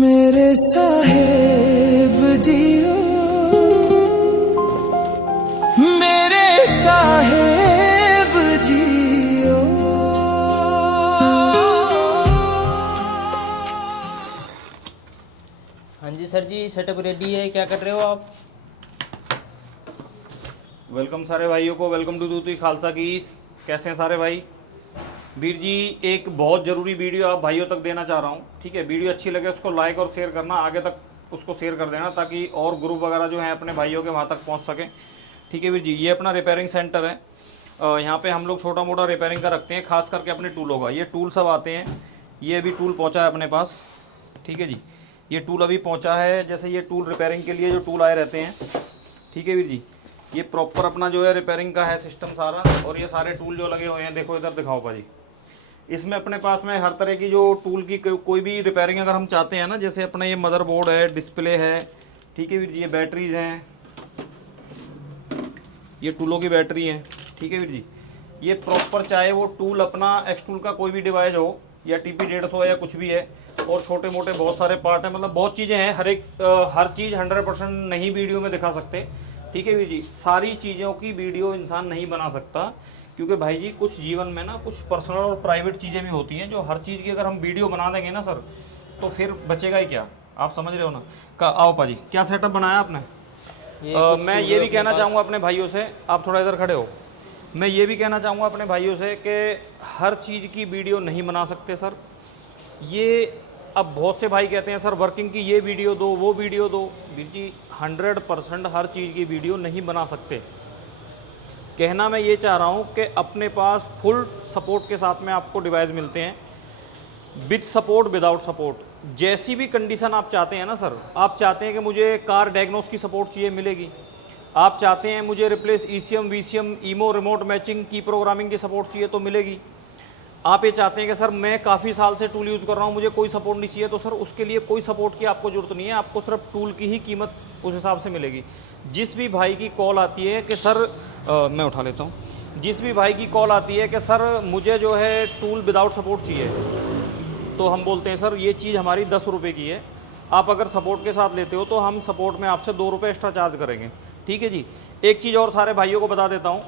मेरे साहेब जियो, मेरे साहेब जियो। हाँ जी सर जी, सेटअप रेडी है, क्या कर रहे हो आप? वेलकम सारे भाइयों को, वेलकम टू दूती खालसा की। कैसे हैं सारे भाई? वीर जी, एक बहुत ज़रूरी वीडियो आप भाइयों तक देना चाह रहा हूँ, ठीक है? वीडियो अच्छी लगे उसको लाइक और शेयर करना, आगे तक उसको शेयर कर देना ताकि और ग्रुप वगैरह जो हैं अपने भाइयों के वहाँ तक पहुँच सकें, ठीक है वीर जी? ये अपना रिपेयरिंग सेंटर है। यहाँ पे हम लोग छोटा मोटा रिपेयरिंग का रखते हैं, खास करके अपने टूलों का। ये टूल सब आते हैं, ये अभी टूल पहुँचा है अपने पास, ठीक है जी? ये टूल अभी पहुँचा है, जैसे ये टूल रिपेयरिंग के लिए जो टूल आए रहते हैं, ठीक है वीर जी? ये प्रॉपर अपना जो है रिपेयरिंग का है सिस्टम सारा। और ये सारे टूल जो लगे हुए हैं, देखो इधर दिखाओ भाजी। इसमें अपने पास में हर तरह की जो टूल की कोई भी रिपेयरिंग अगर हम चाहते हैं ना, जैसे अपना ये मदरबोर्ड है, डिस्प्ले है, ठीक है वीर जी? ये बैटरीज हैं, ये टूलों की बैटरी हैं, ठीक है वीर जी? ये प्रॉपर चाहे वो टूल अपना एक्स टूल का कोई भी डिवाइस हो या TP 150 या कुछ भी है, और छोटे मोटे बहुत सारे पार्ट हैं, मतलब बहुत चीज़ें हैं। हर चीज़ 100% नहीं वीडियो में दिखा सकते, ठीक है वीर जी? सारी चीज़ों की वीडियो इंसान नहीं बना सकता, क्योंकि भाई जी कुछ जीवन में ना कुछ पर्सनल और प्राइवेट चीज़ें भी होती हैं, जो हर चीज़ की अगर हम वीडियो बना देंगे ना सर, तो फिर बचेगा ही क्या? आप समझ रहे हो ना? आओ पाजी, क्या सेटअप बनाया आपने? मैं ये भी कहना चाहूँगा अपने भाइयों से, आप थोड़ा इधर खड़े हो। मैं ये भी कहना चाहूँगा अपने भाइयों से कि हर चीज़ की वीडियो नहीं बना सकते सर। ये अब बहुत से भाई कहते हैं सर वर्किंग की ये वीडियो दो, वो वीडियो दो। वीर जी 100% हर चीज़ की वीडियो नहीं बना सकते। कहना मैं ये चाह रहा हूँ कि अपने पास फुल सपोर्ट के साथ में आपको डिवाइस मिलते हैं, विद सपोर्ट विदाउट सपोर्ट। जैसी भी कंडीशन आप चाहते हैं ना सर, आप चाहते हैं कि मुझे कार डायग्नोस की सपोर्ट चाहिए, मिलेगी। आप चाहते हैं मुझे replace ECM VCM immo remote matching की प्रोग्रामिंग की सपोर्ट चाहिए, तो मिलेगी। आप ये चाहते हैं कि सर मैं काफ़ी साल से टूल यूज़ कर रहा हूँ, मुझे कोई सपोर्ट नहीं चाहिए, तो सर उसके लिए कोई सपोर्ट की आपको ज़रूरत नहीं है, आपको सिर्फ टूल की ही कीमत उस हिसाब से मिलेगी। जिस भी भाई की कॉल आती है कि सर मैं उठा लेता हूँ, जिस भी भाई की कॉल आती है कि सर मुझे जो है टूल विदाउट सपोर्ट चाहिए, तो हम बोलते हैं सर ये चीज़ हमारी 10 रुपये की है, आप अगर सपोर्ट के साथ लेते हो तो हम सपोर्ट में आपसे 2 रुपये एक्स्ट्रा चार्ज करेंगे, ठीक है जी? एक चीज़ और सारे भाइयों को बता देता हूँ,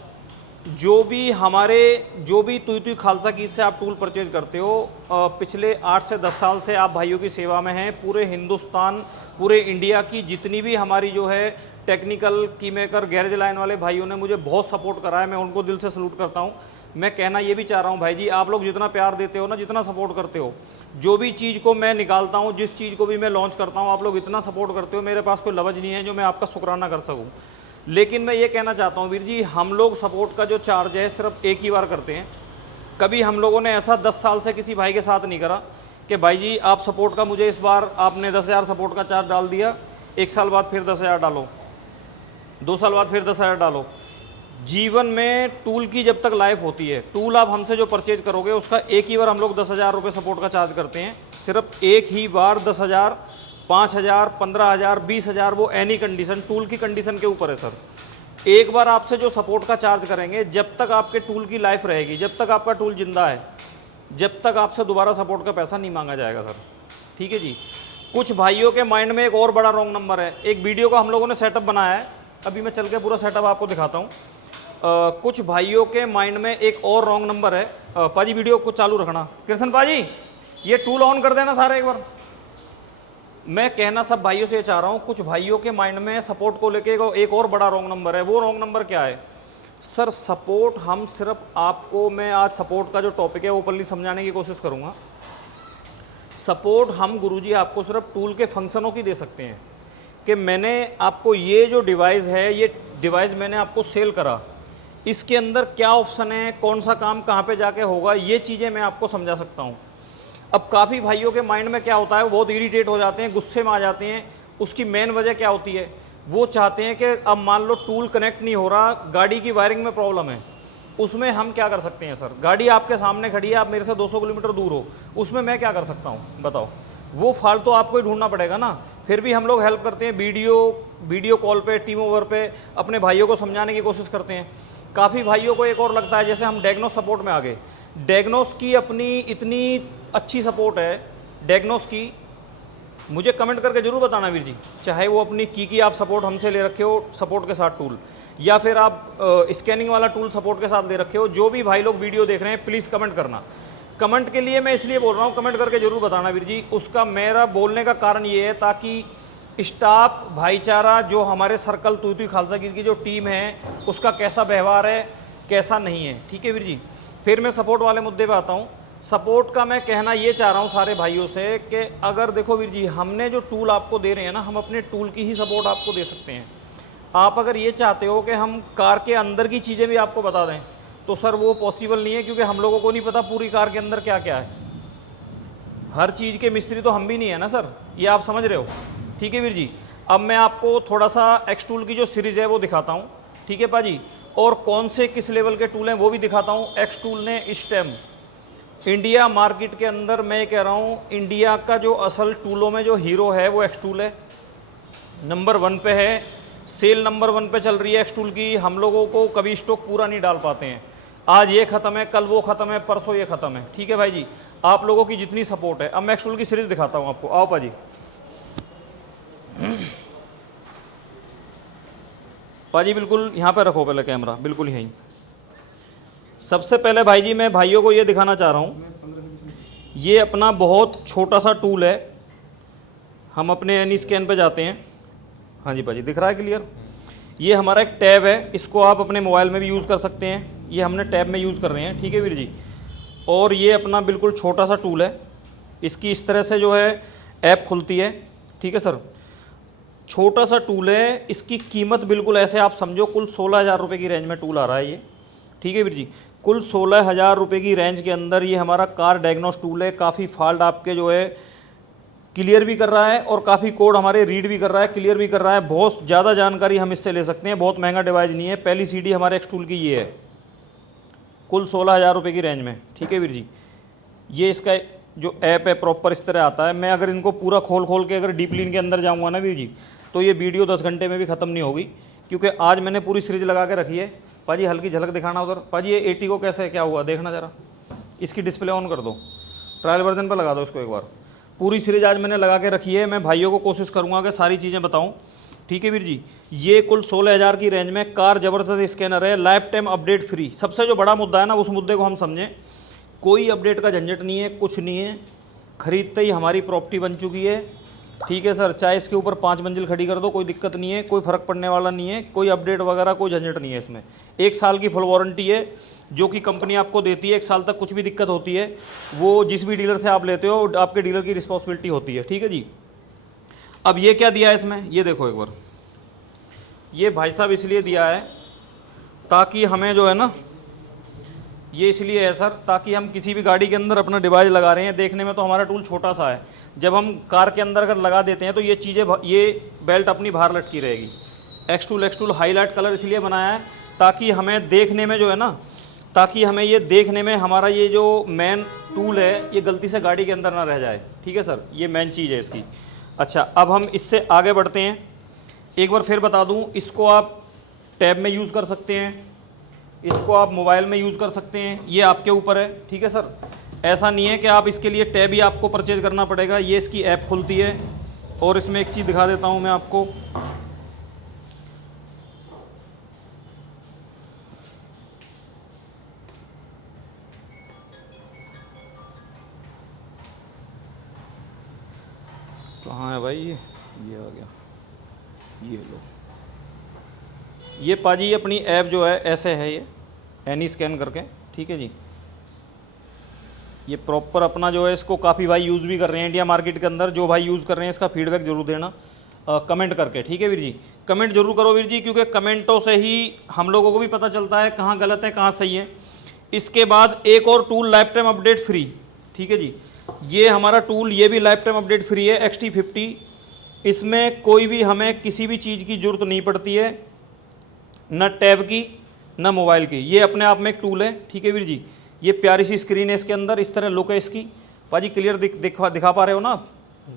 जो भी तुई खालसा की से आप टूल परचेज करते हो, पिछले 8 से 10 साल से आप भाइयों की सेवा में हैं। पूरे हिंदुस्तान, पूरे इंडिया की जितनी भी हमारी जो है टेक्निकल की मेकर गैरेज लाइन वाले भाइयों ने मुझे बहुत सपोर्ट करा है, मैं उनको दिल से सलूट करता हूँ। मैं कहना ये भी चाह रहा हूँ भाई जी, आप लोग जितना प्यार देते हो ना, जितना सपोर्ट करते हो, जो भी चीज़ को मैं निकालता हूँ, जिस चीज़ को भी मैं लॉन्च करता हूँ, आप लोग इतना सपोर्ट करते हो, मेरे पास कोई लफ्ज़ नहीं है जो मैं आपका शुक्राना कर सकूँ। लेकिन मैं ये कहना चाहता हूँ वीर जी, हम लोग सपोर्ट का जो चार्ज है सिर्फ एक ही बार करते हैं। कभी हम लोगों ने ऐसा 10 साल से किसी भाई के साथ नहीं करा कि भाई जी आप सपोर्ट का मुझे इस बार आपने 10,000 सपोर्ट का चार्ज डाल दिया, 1 साल बाद फिर 10,000 डालो, 2 साल बाद फिर 10,000 डालो। जीवन में टूल की जब तक लाइफ होती है, टूल आप हमसे जो परचेज करोगे उसका एक ही बार हम लोग 10,000 रुपये सपोर्ट का चार्ज करते हैं, सिर्फ एक ही बार 10,000, 5,000, 15,000, 20,000, वो एनी कंडीशन, टूल की कंडीशन के ऊपर है सर। एक बार आपसे जो सपोर्ट का चार्ज करेंगे, जब तक आपके टूल की लाइफ रहेगी, जब तक आपका टूल जिंदा है, जब तक आपसे दोबारा सपोर्ट का पैसा नहीं मांगा जाएगा सर, ठीक है जी? कुछ भाइयों के माइंड में एक और बड़ा रॉन्ग नंबर है। एक वीडियो का हम लोगों ने सेटअप बनाया है, अभी मैं चल के पूरा सेटअप आपको दिखाता हूँ। कुछ भाइयों के माइंड में एक और रॉन्ग नंबर है। पाजी वीडियो को चालू रखना, कृष्ण पाजी ये टूल ऑन कर देना सारे एक बार। मैं कहना सब भाइयों से ये चाह रहा हूँ, कुछ भाइयों के माइंड में सपोर्ट को लेके एक और बड़ा रॉन्ग नंबर है। वो रॉन्ग नंबर क्या है सर? सपोर्ट हम सिर्फ आपको, मैं आज सपोर्ट का जो टॉपिक है वो ओपनली समझाने की कोशिश करूँगा। सपोर्ट हम गुरुजी आपको सिर्फ टूल के फंक्शनों की दे सकते हैं, कि मैंने आपको ये जो डिवाइस है, ये डिवाइस मैंने आपको सेल करा, इसके अंदर क्या ऑप्शन है, कौन सा काम कहाँ पे जाके होगा, ये चीज़ें मैं आपको समझा सकता हूँ। अब काफ़ी भाइयों के माइंड में क्या होता है, वो बहुत इरीटेट हो जाते हैं, गुस्से में आ जाते हैं। उसकी मेन वजह क्या होती है? वो चाहते हैं कि अब मान लो टूल कनेक्ट नहीं हो रहा, गाड़ी की वायरिंग में प्रॉब्लम है, उसमें हम क्या कर सकते हैं सर? गाड़ी आपके सामने खड़ी है, आप मेरे से 200 किलोमीटर दूर हो, उसमें मैं क्या कर सकता हूँ बताओ? वो फाल्ट तो आपको ही ढूंढना पड़ेगा ना। फिर भी हम लोग हेल्प करते हैं, वीडियो कॉल पे, टीम ओवर पे अपने भाइयों को समझाने की कोशिश करते हैं। काफ़ी भाइयों को एक और लगता है, जैसे हम डायग्नोस सपोर्ट में आ गए, डायग्नोस की अपनी इतनी अच्छी सपोर्ट है डायग्नोस की मुझे कमेंट करके जरूर बताना वीर जी, चाहे वो अपनी की आप सपोर्ट हमसे ले रखे हो सपोर्ट के साथ टूल, या फिर आप स्कैनिंग वाला टूल सपोर्ट के साथ ले रखे हो। जो भी भाई लोग वीडियो देख रहे हैं प्लीज़ कमेंट करना। कमेंट के लिए मैं इसलिए बोल रहा हूँ, कमेंट करके जरूर बताना वीर जी। उसका मेरा बोलने का कारण ये है ताकि स्टाफ भाईचारा, जो हमारे सर्कल तूती खालसा की जो टीम है, उसका कैसा व्यवहार है कैसा नहीं है, ठीक है वीर जी। फिर मैं सपोर्ट वाले मुद्दे पे आता हूँ। सपोर्ट का मैं कहना ये चाह रहा हूँ सारे भाइयों से कि अगर देखो वीर जी, हमने जो टूल आपको दे रहे हैं ना, हम अपने टूल की ही सपोर्ट आपको दे सकते हैं। आप अगर ये चाहते हो कि हम कार के अंदर की चीज़ें भी आपको बता दें तो सर वो पॉसिबल नहीं है, क्योंकि हम लोगों को नहीं पता पूरी कार के अंदर क्या क्या है। हर चीज़ के मिस्त्री तो हम भी नहीं है ना सर, ये आप समझ रहे हो, ठीक है वीर जी। अब मैं आपको थोड़ा सा एक्स टूल की जो सीरीज़ है वो दिखाता हूँ, ठीक है पाजी, और कौन से किस लेवल के टूल हैं वो भी दिखाता हूँ। एक्स टूल ने इस टाइम इंडिया मार्केट के अंदर, मैं कह रहा हूँ इंडिया का जो असल टूलों में जो हीरो है वो एक्स टूल है, नंबर 1 पे है। सेल नंबर 1 पे चल रही है एक्स टूल की। हम लोगों को कभी स्टॉक पूरा नहीं डाल पाते हैं, आज ये ख़त्म है, कल वो ख़त्म है, परसों ये ख़त्म है, ठीक है भाई जी। आप लोगों की जितनी सपोर्ट है। अब मैं एक्स टूल की सीरीज़ दिखाता हूँ आपको, आओ पाजी। पाजी बिल्कुल यहाँ पे रखो पहले कैमरा, बिल्कुल यहीं। सबसे पहले भाई जी मैं भाइयों को ये दिखाना चाह रहा हूँ, ये अपना बहुत छोटा सा टूल है। हम अपने एनी स्कैन पे जाते हैं। हाँ जी पाजी, दिख रहा है क्लियर। ये हमारा एक टैब है, इसको आप अपने मोबाइल में भी यूज़ कर सकते हैं। ये हमने टैब में यूज़ कर रहे हैं, ठीक है वीर जी। और ये अपना बिल्कुल छोटा सा टूल है, इसकी इस तरह से जो है ऐप खुलती है, ठीक है सर। छोटा सा टूल है, इसकी कीमत बिल्कुल ऐसे आप समझो कुल 16,000 रुपये की रेंज में टूल आ रहा है ये, ठीक है वीर जी। कुल 16,000 रुपये की रेंज के अंदर ये हमारा कार डायग्नोस टूल है। काफ़ी फॉल्ट आपके जो है क्लियर भी कर रहा है और काफ़ी कोड हमारे रीड भी कर रहा है, क्लियर भी कर रहा है। बहुत ज़्यादा जानकारी हम इससे ले सकते हैं, बहुत महंगा डिवाइस नहीं है। पहली सीडी हमारे एक्स टूल की ये है, कुल 16,000 रुपये की रेंज में, ठीक है वीर जी। ये इसका जो ऐप है प्रॉपर इस तरह आता है। मैं अगर इनको पूरा खोल के अगर डीप लीन के अंदर जाऊँगा ना वीर जी, तो ये वीडियो 10 घंटे में भी ख़त्म नहीं होगी, क्योंकि आज मैंने पूरी सीरीज लगा के रखी है। पाजी हल्की झलक दिखाना उधर। पाजी ये 80 को कैसे क्या हुआ देखना ज़रा, इसकी डिस्प्ले ऑन कर दो, ट्रायल वर्जन पर लगा दो इसको एक बार। पूरी सीरीज आज मैंने लगा के रखी है। मैं भाइयों को कोशिश करूँगा कि सारी चीज़ें बताऊँ, ठीक है वीर जी। ये कुल 16,000 की रेंज में कार ज़बरदस्त स्कैनर है, लाइफ टाइम अपडेट फ्री। सबसे जो बड़ा मुद्दा है ना, उस मुद्दे को हम समझें। कोई अपडेट का झंझट नहीं है, कुछ नहीं है, ख़रीदते ही हमारी प्रॉपर्टी बन चुकी है, ठीक है सर। चाहे इसके ऊपर 5 मंजिल खड़ी कर दो, कोई दिक्कत नहीं है, कोई फ़र्क पड़ने वाला नहीं है। कोई अपडेट वगैरह कोई झंझट नहीं है इसमें। 1 साल की फुल वारंटी है जो कि कंपनी आपको देती है। 1 साल तक कुछ भी दिक्कत होती है वो जिस भी डीलर से आप लेते हो, आपके डीलर की रिस्पॉन्सिबिलिटी होती है, ठीक है जी। अब ये क्या दिया है इसमें, ये देखो एक बार। ये भाई साहब इसलिए दिया है ताकि हमें जो है ना, ये इसलिए है सर ताकि हम किसी भी गाड़ी के अंदर अपना डिवाइस लगा रहे हैं। देखने में तो हमारा टूल छोटा सा है, जब हम कार के अंदर अगर लगा देते हैं तो ये चीज़ें, ये बेल्ट अपनी बाहर लटकी रहेगी। एक्स टूल हाईलाइट कलर इसलिए बनाया है ताकि हमें देखने में जो है ना, ताकि हमें ये देखने में हमारा ये जो मेन टूल है ये गलती से गाड़ी के अंदर ना रह जाए, ठीक है सर। ये मेन चीज़ है इसकी। अच्छा, अब हम इससे आगे बढ़ते हैं। एक बार फिर बता दूँ, इसको आप टैब में यूज़ कर सकते हैं, इसको आप मोबाइल में यूज़ कर सकते हैं, ये आपके ऊपर है, ठीक है सर। ऐसा नहीं है कि आप इसके लिए टैब ही आपको परचेज करना पड़ेगा। ये इसकी ऐप खुलती है। और इसमें एक चीज़ दिखा देता हूँ मैं आपको, कहाँ है भाई, ये आ गया, ये लो। ये पाजी अपनी ऐप जो है ऐसे है, ये एनी स्कैन करके, ठीक है जी। ये प्रॉपर अपना जो है, इसको काफ़ी भाई यूज़ भी कर रहे हैं इंडिया मार्केट के अंदर। जो भाई यूज़ कर रहे हैं इसका फीडबैक जरूर देना कमेंट करके, ठीक है वीर जी। कमेंट जरूर करो वीर जी, क्योंकि कमेंटों से ही हम लोगों को भी पता चलता है कहाँ गलत है कहाँ सही है। इसके बाद एक और tool life time update free, ठीक है जी। ये हमारा टूल, ये भी लाइफ टाइम अपडेट फ्री है, XT50। इसमें कोई भी हमें किसी भी चीज़ की ज़रूरत नहीं पड़ती है, न टैब की न मोबाइल की। ये अपने आप में एक टूल है, ठीक है वीर जी। ये प्यारी सी स्क्रीन है इसके अंदर, इस तरह लुक है इसकी। पाजी क्लियर दिखा पा रहे हो ना आप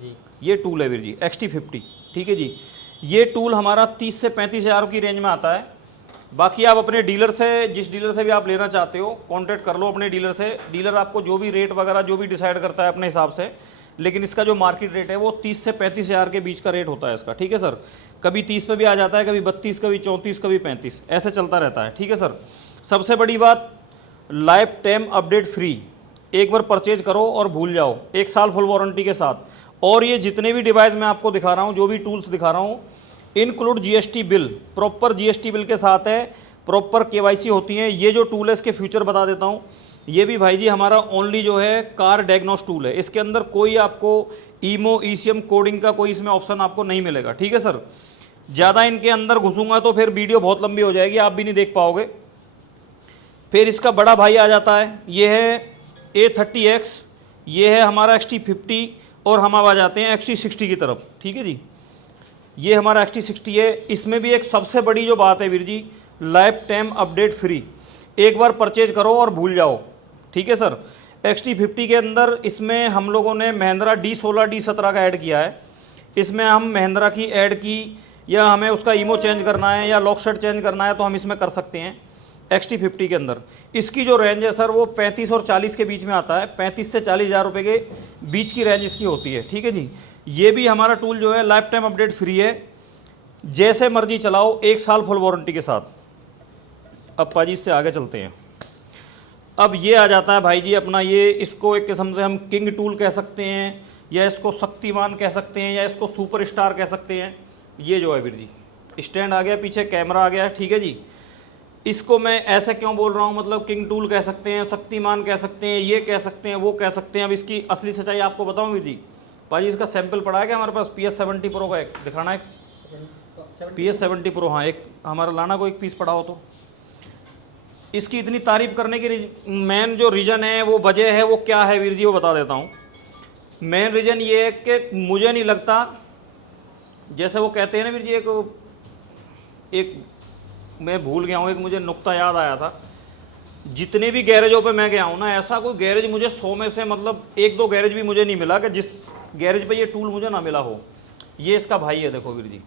जी। ये टूल है वीर जी, XT50, ठीक है जी। ये टूल हमारा 30 से 35,000 की रेंज में आता है। बाकी आप अपने डीलर से, जिस डीलर से भी आप लेना चाहते हो, कांटेक्ट कर लो अपने डीलर से। डीलर आपको जो भी रेट वगैरह जो भी डिसाइड करता है अपने हिसाब से, लेकिन इसका जो मार्केट रेट है वो 30 से 35 हज़ार के बीच का रेट होता है इसका, ठीक है सर। कभी 30 पे भी आ जाता है, कभी 32, कभी 34, कभी 35, ऐसे चलता रहता है, ठीक है सर। सबसे बड़ी बात, लाइफ टाइम अपडेट फ्री, एक बार परचेज करो और भूल जाओ, 1 साल फुल वारंटी के साथ। और ये जितने भी डिवाइस मैं आपको दिखा रहा हूँ, जो भी टूल्स दिखा रहा हूँ, include GST bill, proper GST bill के साथ है, प्रॉपर केवाईसी होती है। ये जो टूल है इसके फ्यूचर बता देता हूँ। ये भी भाई जी हमारा ओनली जो है कार डायग्नोस टूल है, इसके अंदर कोई आपको ईमो ईसीएम कोडिंग का कोई इसमें ऑप्शन आपको नहीं मिलेगा, ठीक है सर। ज़्यादा इनके अंदर घुसूंगा तो फिर वीडियो बहुत लंबी हो जाएगी, आप भी नहीं देख पाओगे। फिर इसका बड़ा भाई आ जाता है, ये है A30X, ये है हमारा XT50, और हम अब आ जाते हैं XT60 की तरफ, ठीक है जी। ये हमारा XT60 है। इसमें भी एक सबसे बड़ी जो बात है Veer ji, life time update free, एक बार परचेज करो और भूल जाओ, ठीक है सर। XT50 के अंदर इसमें हम लोगों ने महिंद्रा D16 D17 का ऐड किया है। इसमें हम महिंद्रा की ऐड की, या हमें उसका ईमो चेंज करना है या लॉक शट चेंज करना है तो हम इसमें कर सकते हैं XT50 के अंदर। इसकी जो रेंज है सर वो 35 और 40 के बीच में आता है, 35 से 40 हज़ार रुपये के बीच की रेंज इसकी होती है, ठीक है जी। ये भी हमारा टूल जो है लाइफ टाइम अपडेट फ्री है, जैसे मर्जी चलाओ, 1 साल फुल वारंटी के साथ। अब पाजी इससे आगे चलते हैं। अब ये आ जाता है भाई जी अपना, ये इसको एक किस्म से हम किंग टूल कह सकते हैं, या इसको शक्तिमान कह सकते हैं, या इसको सुपर स्टार कह सकते हैं। ये जो है वीर जी, स्टैंड आ गया, पीछे कैमरा आ गया, ठीक है जी। इसको मैं ऐसे क्यों बोल रहा हूँ, मतलब किंग टूल कह सकते हैं, शक्तिमान कह सकते हैं, ये कह सकते हैं, वो कह सकते हैं। अब इसकी असली सच्चाई आपको बताऊँ वीर जी, भाजी इसका सैंपल पड़ा है क्या हमारे पास? PS70 प्रो का एक दिखाना है, PS70 प्रो, हाँ एक हमारा लाना को एक पीस पड़ा हो तो। इसकी इतनी तारीफ करने की मेन जो रीज़न है, वो वजह है, वो क्या है वीर जी, वो बता देता हूँ। मेन रीज़न ये है कि मुझे नहीं लगता, जैसे वो कहते हैं ना वीर जी, एक मैं भूल गया हूँ, एक मुझे नुक्ता याद आया था। जितने भी गैरेजों पे मैं गया हूँ ना, ऐसा कोई गैरेज मुझे 100 में से मतलब 1-2 गैरेज भी मुझे नहीं मिला कि जिस गैरेज पे ये टूल मुझे ना मिला हो। ये इसका भाई है, देखो वीर जी,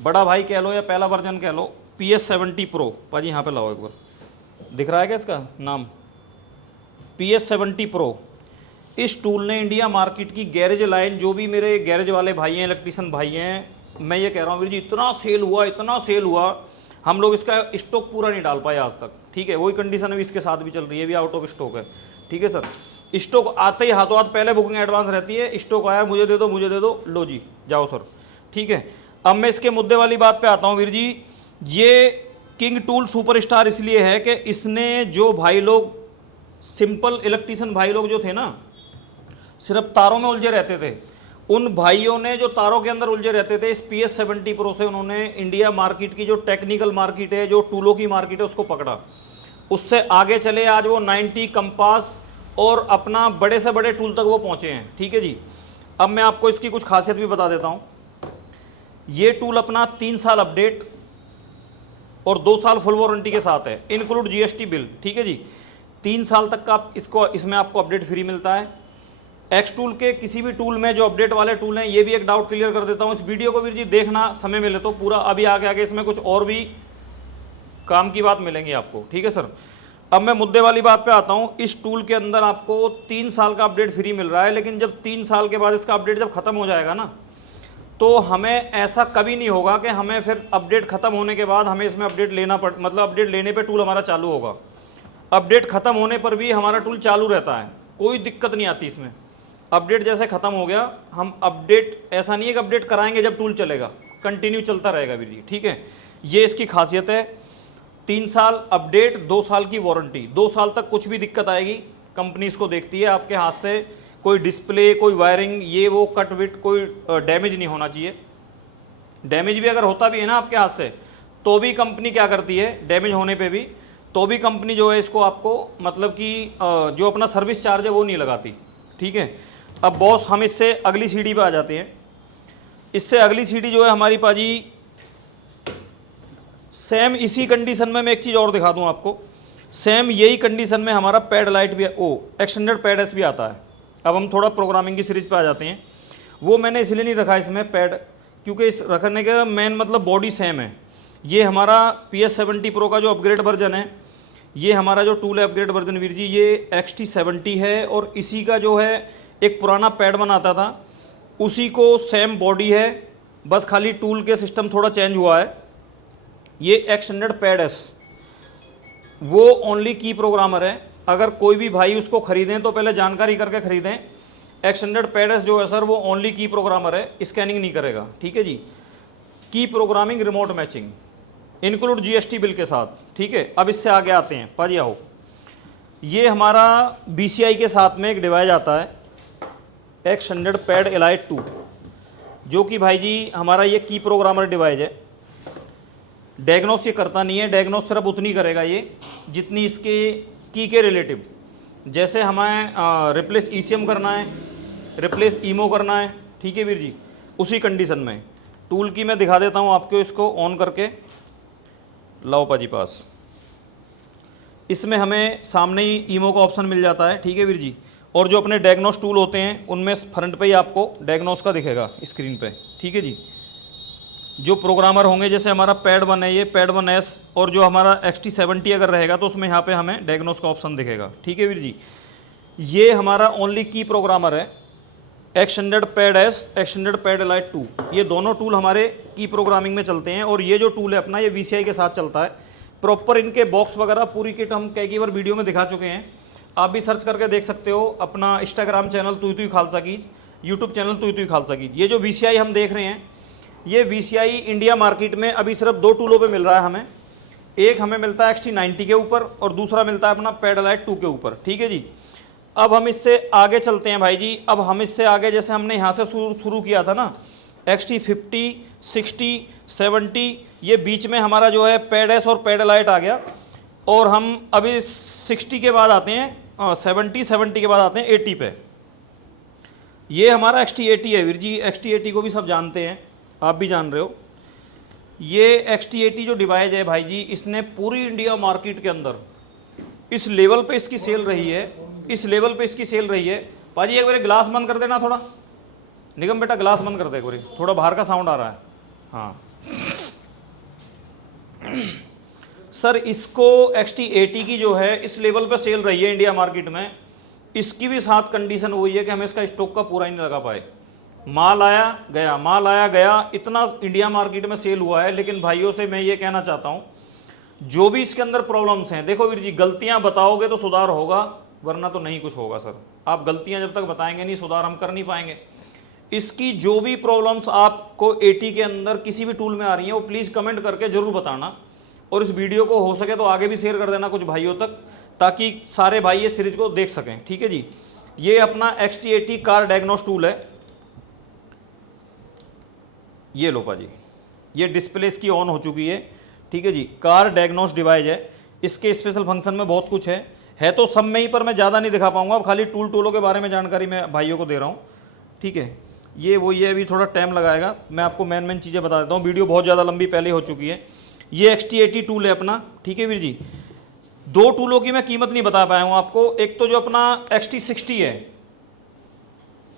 बड़ा भाई कह लो या पहला वर्जन कह लो, PS70 प्रो। पाजी यहाँ पे लाओ एक बार, दिख रहा है क्या इसका नाम? PS70 pro. इस टूल ने इंडिया मार्केट की गैरेज लाइन, जो भी मेरे गैरेज वाले भाई हैं, इलेक्ट्रीशियन भाई हैं, मैं ये कह रहा हूँ वीर जी, इतना सेल हुआ, इतना सेल हुआ, हम लोग इसका स्टॉक पूरा नहीं डाल पाए आज तक, ठीक है। वही कंडीशन अभी इसके साथ भी चल रही है, भी आउट ऑफ स्टॉक है, ठीक है सर। स्टॉक आते ही हाथों हाथ पहले बुकिंग एडवांस रहती है, स्टॉक आया मुझे दे दो, मुझे दे दो, लो जी जाओ सर, ठीक है। अब मैं इसके मुद्दे वाली बात पे आता हूँ वीर जी। ये किंग टूल सुपरस्टार इसलिए है कि इसने जो भाई लोग, सिंपल इलेक्ट्रीशियन भाई लोग जो थे ना, सिर्फ तारों में उलझे रहते थे, उन भाइयों ने जो तारों के अंदर उलझे रहते थे, इस PS70 प्रो से उन्होंने इंडिया मार्केट की जो टेक्निकल मार्केट है, जो टूलों की मार्केट है, उसको पकड़ा, उससे आगे चले। आज वो 90 कंपास और अपना बड़े से बड़े टूल तक वो पहुँचे हैं, ठीक है जी। अब मैं आपको इसकी कुछ खासियत भी बता देता हूँ। ये टूल अपना 3 साल अपडेट और 2 साल फुल वारंटी के साथ है, इंक्लूड जीएसटी बिल, ठीक है जी। 3 साल तक का इसमें आपको अपडेट फ्री मिलता है। एक्स टूल के किसी भी टूल में जो अपडेट वाले टूल हैं, ये भी एक डाउट क्लियर कर देता हूँ। इस वीडियो को वीर जी देखना, समय मिले तो पूरा, अभी आगे आगे इसमें कुछ और भी काम की बात मिलेंगी आपको, ठीक है सर। अब मैं मुद्दे वाली बात पे आता हूँ। इस टूल के अंदर आपको 3 साल का अपडेट फ्री मिल रहा है, लेकिन जब 3 साल के बाद इसका अपडेट जब खत्म हो जाएगा ना, तो हमें ऐसा कभी नहीं होगा कि हमें फिर अपडेट ख़त्म होने के बाद हमें इसमें अपडेट लेना मतलब अपडेट लेने पे टूल हमारा चालू होगा। अपडेट ख़त्म होने पर भी हमारा टूल चालू रहता है, कोई दिक्कत नहीं आती इसमें। अपडेट जैसे ख़त्म हो गया, हम अपडेट, ऐसा नहीं है कि अपडेट कराएंगे जब टूल चलेगा, कंटिन्यू चलता रहेगा वीर जी, ठीक है। ये इसकी खासियत है। 3 साल अपडेट, 2 साल की वारंटी। 2 साल तक कुछ भी दिक्कत आएगी, कंपनी इसको देखती है, आपके हाथ से कोई डिस्प्ले, कोई वायरिंग, ये वो कट विट, कोई डैमेज नहीं होना चाहिए। डैमेज भी अगर होता भी है ना आपके हाथ से, तो भी कंपनी क्या करती है, डैमेज होने पे भी, तो भी कंपनी जो है इसको आपको मतलब कि जो अपना सर्विस चार्ज है वो नहीं लगाती, ठीक है। अब बॉस, हम इससे अगली सीढ़ी पे आ जाते हैं। इससे अगली सीढ़ी जो है हमारी पाजी, सेम इसी कंडीशन में मैं एक चीज़ और दिखा दूं आपको। सेम यही कंडीशन में हमारा पैड लाइट भी, एक्सटेंडेड पैड एस भी आता है। अब हम थोड़ा प्रोग्रामिंग की सीरीज पे आ जाते हैं। वो मैंने इसलिए नहीं रखा इसमें पैड, क्योंकि इस रखने का मेन मतलब बॉडी सेम है। ये हमारा PS70 प्रो का जो अपग्रेड वर्जन है, ये हमारा जो टूल है अपग्रेड वर्जन वीर जी, ये XT70 है, और इसी का जो है एक पुराना पैड बनाता था, उसी को सेम बॉडी है, बस खाली टूल के सिस्टम थोड़ा चेंज हुआ है। ये एक्सटेंडेड पैड एस, वो ओनली की प्रोग्रामर है। अगर कोई भी भाई उसको खरीदें तो पहले जानकारी करके खरीदें। एक्सटेंडेड पैड एस जो है सर वो ओनली की प्रोग्रामर है, स्कैनिंग नहीं करेगा, ठीक है जी। की programming remote matching include GST bill के साथ, ठीक है। अब इससे आगे आते हैं, पाजी आओ। ये हमारा बीसीआई के साथ में एक डिवाइस आता है, एक्सटेंडेड पैड एलाइट 2, जो कि भाई जी हमारा ये की प्रोग्रामर डिवाइस है। डायग्नोस ये करता नहीं है, डायग्नोस सिर्फ उतनी करेगा ये जितनी इसके की के रिलेटिव। जैसे हमें रिप्लेस ईसीएम करना है, रिप्लेस ईमो करना है, ठीक है वीर जी, उसी कंडीशन में। टूल की मैं दिखा देता हूँ आपको, इसको ऑन करके लाओ पाजी पास। इसमें हमें सामने ही ईमो का ऑप्शन मिल जाता है, ठीक है वीर जी। और जो अपने डायग्नोस टूल होते हैं उनमें फ्रंट पे ही आपको डायग्नोस का दिखेगा स्क्रीन पे, ठीक है जी। जो प्रोग्रामर होंगे, जैसे हमारा पैड 1 है, ये पैड 1S, और जो हमारा XT70 अगर रहेगा तो उसमें यहाँ पे हमें डायग्नोस का ऑप्शन दिखेगा, ठीक है वीर जी। ये हमारा ओनली की प्रोग्रामर है, extended pad S, extended pad elite 2। ये दोनों टूल हमारे की प्रोग्रामिंग में चलते हैं। और ये जो टूल है अपना, ये VCI के साथ चलता है प्रॉपर। इनके बॉक्स वगैरह पूरी किट हम कई बार वीडियो में दिखा चुके हैं, आप भी सर्च करके देख सकते हो। अपना इंस्टाग्राम चैनल तू तू खालसा कीज, यूट्यूब चैनल तू तू खालसा कीज। ये जो VCI हम देख रहे हैं, ये VCI इंडिया मार्केट में अभी सिर्फ 2 टूलों पे मिल रहा है हमें। एक हमें मिलता है XT90 के ऊपर और दूसरा मिलता है अपना पैड एलाइट 2 के ऊपर, ठीक है जी। अब हम इससे आगे चलते हैं भाई जी। अब हम इससे आगे, जैसे हमने यहाँ से शुरू किया था ना, XT50, 60, 70, ये बीच में हमारा जो है पैड एस और पैड एलाइट आ गया। और हम अभी 60 के बाद आते हैं 70 के बाद आते हैं 80 पे। ये हमारा XT80 है वीर जी। XT80 को भी सब जानते हैं, आप भी जान रहे हो। ये XT80 जो डिवाइस है भाई जी, इसने पूरी इंडिया मार्केट के अंदर इस लेवल पे इसकी सेल रही है, इस लेवल पे इसकी सेल रही है। भाजी एक बार ग्लास बंद कर देना थोड़ा, निगम बेटा ग्लास बंद कर दे एक बार, थोड़ा बाहर का साउंड आ रहा है। हाँ सर, इसको XT80 की जो है इस लेवल पे सेल रही है इंडिया मार्केट में। इसकी भी साथ कंडीशन वही है कि हमें इसका स्टॉक का पूरा ही नहीं लगा पाए। माल आया गया, माल आया गया, इतना इंडिया मार्केट में सेल हुआ है। लेकिन भाइयों से मैं ये कहना चाहता हूँ, जो भी इसके अंदर प्रॉब्लम्स हैं, देखो वीर जी, गलतियाँ बताओगे तो सुधार होगा, वरना तो नहीं कुछ होगा सर। आप गलतियाँ जब तक बताएंगे नहीं, सुधार हम कर नहीं पाएंगे। इसकी जो भी प्रॉब्लम्स आपको 80 के अंदर किसी भी टूल में आ रही हैं, वो प्लीज़ कमेंट करके ज़रूर बताना। और इस वीडियो को हो सके तो आगे भी शेयर कर देना कुछ भाइयों तक, ताकि सारे भाई ये सीरीज को देख सकें, ठीक है जी। ये अपना XT80 कार डायग्नोस टूल है। ये लो पाजी, ये डिस्प्ले इसकी ऑन हो चुकी है, ठीक है जी। कार डायग्नोस डिवाइस है। इसके स्पेशल फंक्शन में बहुत कुछ है तो सब में ही, पर मैं ज़्यादा नहीं दिखा पाऊंगा। अब खाली टूलों के बारे में जानकारी मैं भाइयों को दे रहा हूँ, ठीक है। ये वही है, अभी थोड़ा टाइम लगाएगा, मैं आपको मेन चीज़ें बता देता हूँ। वीडियो बहुत ज़्यादा लंबी पहले हो चुकी है। ये XT80 टूल है अपना, ठीक है वीर जी। 2 टूलों की मैं कीमत नहीं बता पाया हूँ आपको। एक तो जो अपना XT60 है,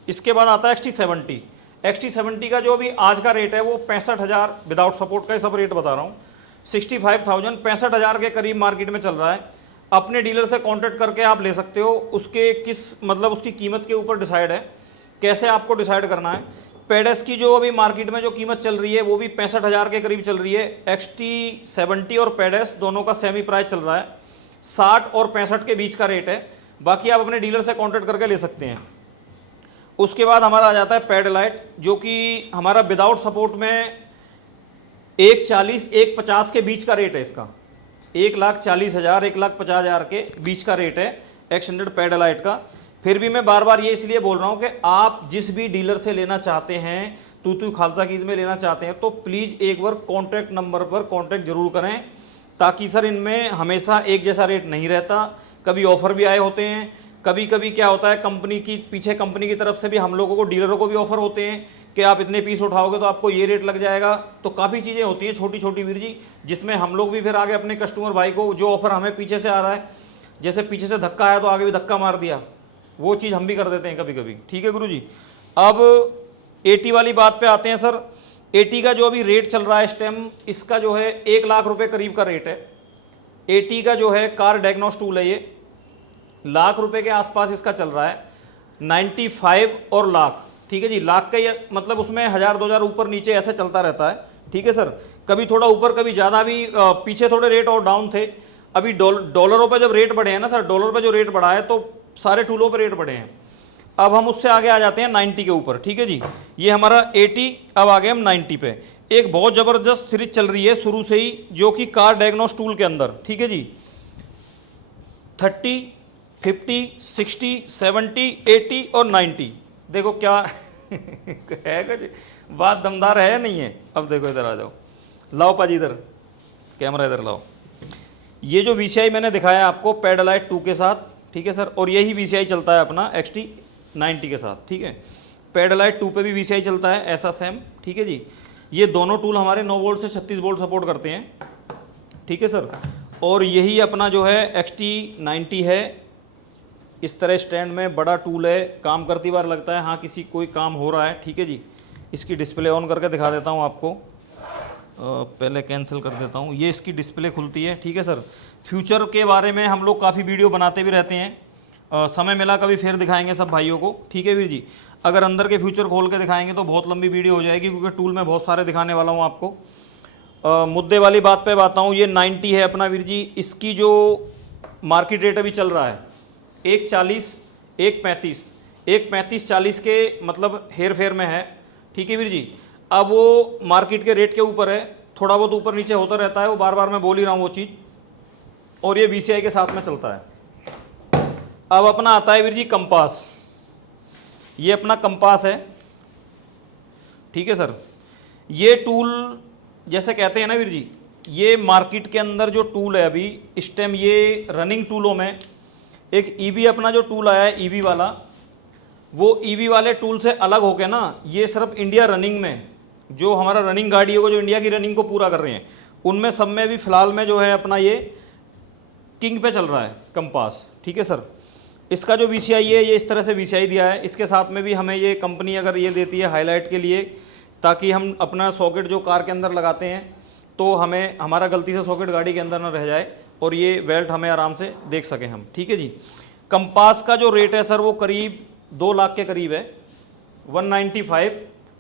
इसके बाद आता है XT70। XT70 का जो अभी आज का रेट है वो 65,000 विदाउट सपोर्ट का, सब रेट बता रहा हूँ। 65,000 65,000 के करीब मार्केट में चल रहा है। अपने डीलर से कांटेक्ट करके आप ले सकते हो। उसके उसकी कीमत के ऊपर डिसाइड है, कैसे आपको डिसाइड करना है। पेडेस की जो अभी मार्केट में जो कीमत चल रही है वो भी 65,000 के करीब चल रही है। XT70 और पेडेस दोनों का सेमी प्राइस चल रहा है, 60 और 65 के बीच का रेट है। बाकी आप अपने डीलर से कांटेक्ट करके ले सकते हैं। उसके बाद हमारा आ जाता है पैड एलाइट, जो कि हमारा विदाउट सपोर्ट में 140 150 के बीच का रेट है इसका। 1,40,000 1,50,000 के बीच का रेट है एक्सटेंडेड पैड एलाइट का। फिर भी मैं बार बार ये इसलिए बोल रहा हूँ कि आप जिस भी डीलर से लेना चाहते हैं, तू खालसा कीज में लेना चाहते हैं, तो प्लीज़ एक बार कॉन्टैक्ट नंबर पर कॉन्टैक्ट जरूर करें, ताकि सर इनमें हमेशा एक जैसा रेट नहीं रहता। कभी ऑफ़र भी आए होते हैं, कभी कभी क्या होता है कंपनी की तरफ से भी हम लोगों को, डीलरों को भी ऑफ़र होते हैं कि आप इतने पीस उठाओगे तो आपको ये रेट लग जाएगा। तो काफ़ी चीज़ें होती हैं छोटी छोटी वीर जी, जिसमें हम लोग भी फिर आगे अपने कस्टमर भाई को जो ऑफ़र हमें पीछे से आ रहा है, जैसे पीछे से धक्का आया तो आगे भी धक्का मार दिया, वो चीज़ हम भी कर देते हैं कभी कभी, ठीक है गुरुजी। अब 80 वाली बात पे आते हैं सर। 80 का जो अभी रेट चल रहा है इस टाइम, इसका जो है 1 लाख रुपए करीब का रेट है। 80 का जो है कार डायग्नोस टूल है, ये 1 लाख रुपए के आसपास इसका चल रहा है। 95 और लाख, ठीक है जी। लाख का ये मतलब उसमें 1000-2000 ऊपर नीचे ऐसे चलता रहता है, ठीक है सर। कभी थोड़ा ऊपर कभी ज़्यादा भी, पीछे थोड़े रेट और डाउन थे। अभी डॉलरों पे जब रेट बढ़े हैं ना सर, डॉलर पे जो रेट बढ़ा है तो सारे टूलों पे रेट बढ़े हैं। अब हम उससे आगे आ जाते हैं 90 के ऊपर, ठीक है जी। ये हमारा 80, अब आ गए हम 90 पे। एक बहुत ज़बरदस्त सीरीज चल रही है शुरू से ही, जो कि कार डायग्नोस टूल के अंदर, ठीक है जी। 30, 50, 60, 70, 80 और 90। देखो क्या है, कुछ बात दमदार है नहीं है। अब देखो इधर आ जाओ, लाओ पाजी इधर, कैमरा इधर लाओ। ये जो VCI मैंने दिखाया आपको पेडलाइट 2 के साथ, ठीक है सर, और यही VCI चलता है अपना XT 90 के साथ, ठीक है। पेडलाइट 2 पे भी VCI चलता है ऐसा सेम, ठीक है जी। ये दोनों टूल हमारे 9 वोल्ट से 36 वोल्ट सपोर्ट करते हैं, ठीक है सर। और यही अपना जो है XT 90 है। इस तरह स्टैंड में बड़ा टूल है, काम करती बार लगता है हाँ किसी कोई काम हो रहा है, ठीक है जी। इसकी डिस्प्ले ऑन करके दिखा देता हूँ आपको, पहले कैंसिल कर देता हूँ। ये इसकी डिस्प्ले खुलती है, ठीक है सर। फ्यूचर के बारे में हम लोग काफ़ी वीडियो बनाते भी रहते हैं, समय मिला कभी फिर दिखाएंगे सब भाइयों को, ठीक है वीर जी। अगर अंदर के फ्यूचर खोल के दिखाएंगे तो बहुत लंबी वीडियो हो जाएगी, क्योंकि टूल में बहुत सारे दिखाने वाला हूँ आपको। मुद्दे वाली बात पे आता हूँ, ये 90 है अपना वीर जी। इसकी जो मार्केट रेट अभी चल रहा है 140, 135, 135, 40 के मतलब हेर फेर में है, ठीक है वीर जी। अब वो मार्केट के रेट के ऊपर है, थोड़ा बहुत ऊपर नीचे होता रहता है, वो बार बार मैं बोल ही रहा हूँ वो चीज़। और ये VCI के साथ में चलता है। अब अपना आता है वीर जी कंपास। ये अपना कंपास है, ठीक है सर। ये टूल जैसे कहते हैं ना वीर जी, ये मार्केट के अंदर जो टूल है अभी इस टाइम, ये रनिंग टूलों में एक EV अपना जो टूल आया है EV वाला, वो EV वाले टूल से अलग होके ना, ये सिर्फ इंडिया रनिंग में जो हमारा रनिंग गाड़ियों को, जो इंडिया की रनिंग को पूरा कर रहे हैं, उनमें सब में भी फ़िलहाल में जो है अपना ये किंग पे चल रहा है कंपास, ठीक है सर। इसका जो VCI है ये इस तरह से VCI दिया है। इसके साथ में भी हमें ये कंपनी अगर ये देती है हाईलाइट के लिए, ताकि हम अपना सॉकेट जो कार के अंदर लगाते हैं तो हमें हमारा गलती से सॉकेट गाड़ी के अंदर ना रह जाए, और ये बेल्ट हमें आराम से देख सकें हम, ठीक है जी। कंपास का जो रेट है सर वो करीब 2 लाख के करीब है, 195,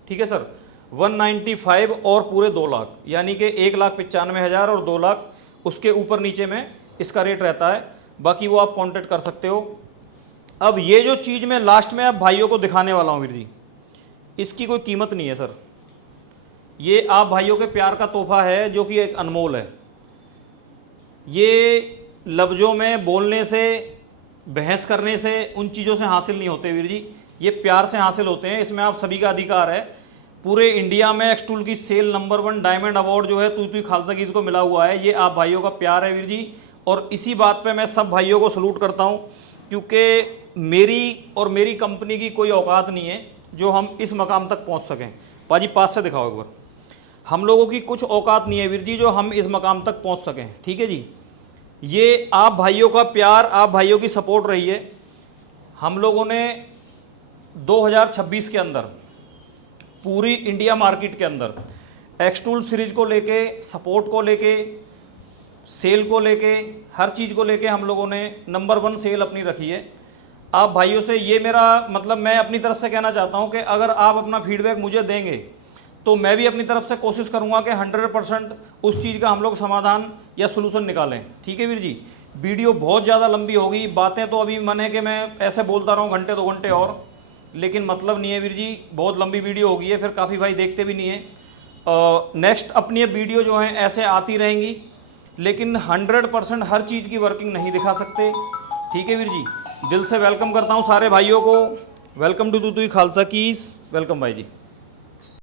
ठीक है सर, 195 और पूरे 2 लाख, यानी कि 1,95,000 और 2 लाख उसके ऊपर नीचे में इसका रेट रहता है। बाकी वो आप कांटेक्ट कर सकते हो। अब ये जो चीज़ मैं लास्ट में आप भाइयों को दिखाने वाला हूँ वीर जी, इसकी कोई कीमत नहीं है सर। ये आप भाइयों के प्यार का तोहफा है जो कि एक अनमोल है। ये लफ्ज़ों में बोलने से, बहस करने से, उन चीज़ों से हासिल नहीं होते वीर जी, ये प्यार से हासिल होते हैं। इसमें आप सभी का अधिकार है। पूरे इंडिया में एक्सटूल की सेल नंबर 1 डायमंड अवार्ड जो है तू खालसा कीज़ को मिला हुआ है। ये आप भाइयों का प्यार है वीर जी, और इसी बात पे मैं सब भाइयों को सलूट करता हूँ, क्योंकि मेरी और मेरी कंपनी की कोई औकात नहीं है जो हम इस मकाम तक पहुँच सकें। पाजी पास से दिखाओ एक बार। हम लोगों की कुछ औकात नहीं है वीर जी जो हम इस मकाम तक पहुँच सकें, ठीक है जी। ये आप भाइयों का प्यार, आप भाइयों की सपोर्ट रही है। हम लोगों ने 2026 के अंदर पूरी इंडिया मार्केट के अंदर एक्सटूल सीरीज को लेके, सपोर्ट को लेके, सेल को लेके, हर चीज़ को लेके हम लोगों ने नंबर 1 सेल अपनी रखी है। आप भाइयों से ये मेरा मतलब, मैं अपनी तरफ से कहना चाहता हूँ कि अगर आप अपना फीडबैक मुझे देंगे तो मैं भी अपनी तरफ से कोशिश करूँगा कि 100% उस चीज़ का हम लोग समाधान या सोल्यूशन निकालें, ठीक है वीर जी। वीडियो बहुत ज़्यादा लंबी होगी, बातें तो अभी मन है कि मैं ऐसे बोलता रहूँ घंटे 2 घंटे और, लेकिन मतलब नहीं है वीर जी, बहुत लंबी वीडियो होगी है, फिर काफ़ी भाई देखते भी नहीं है। नेक्स्ट अपनी वीडियो जो है ऐसे आती रहेंगी, लेकिन 100% हर चीज़ की वर्किंग नहीं दिखा सकते, ठीक है वीर जी। दिल से वेलकम करता हूँ सारे भाइयों को। Welcome to Khalsa Keys, welcome भाई जी।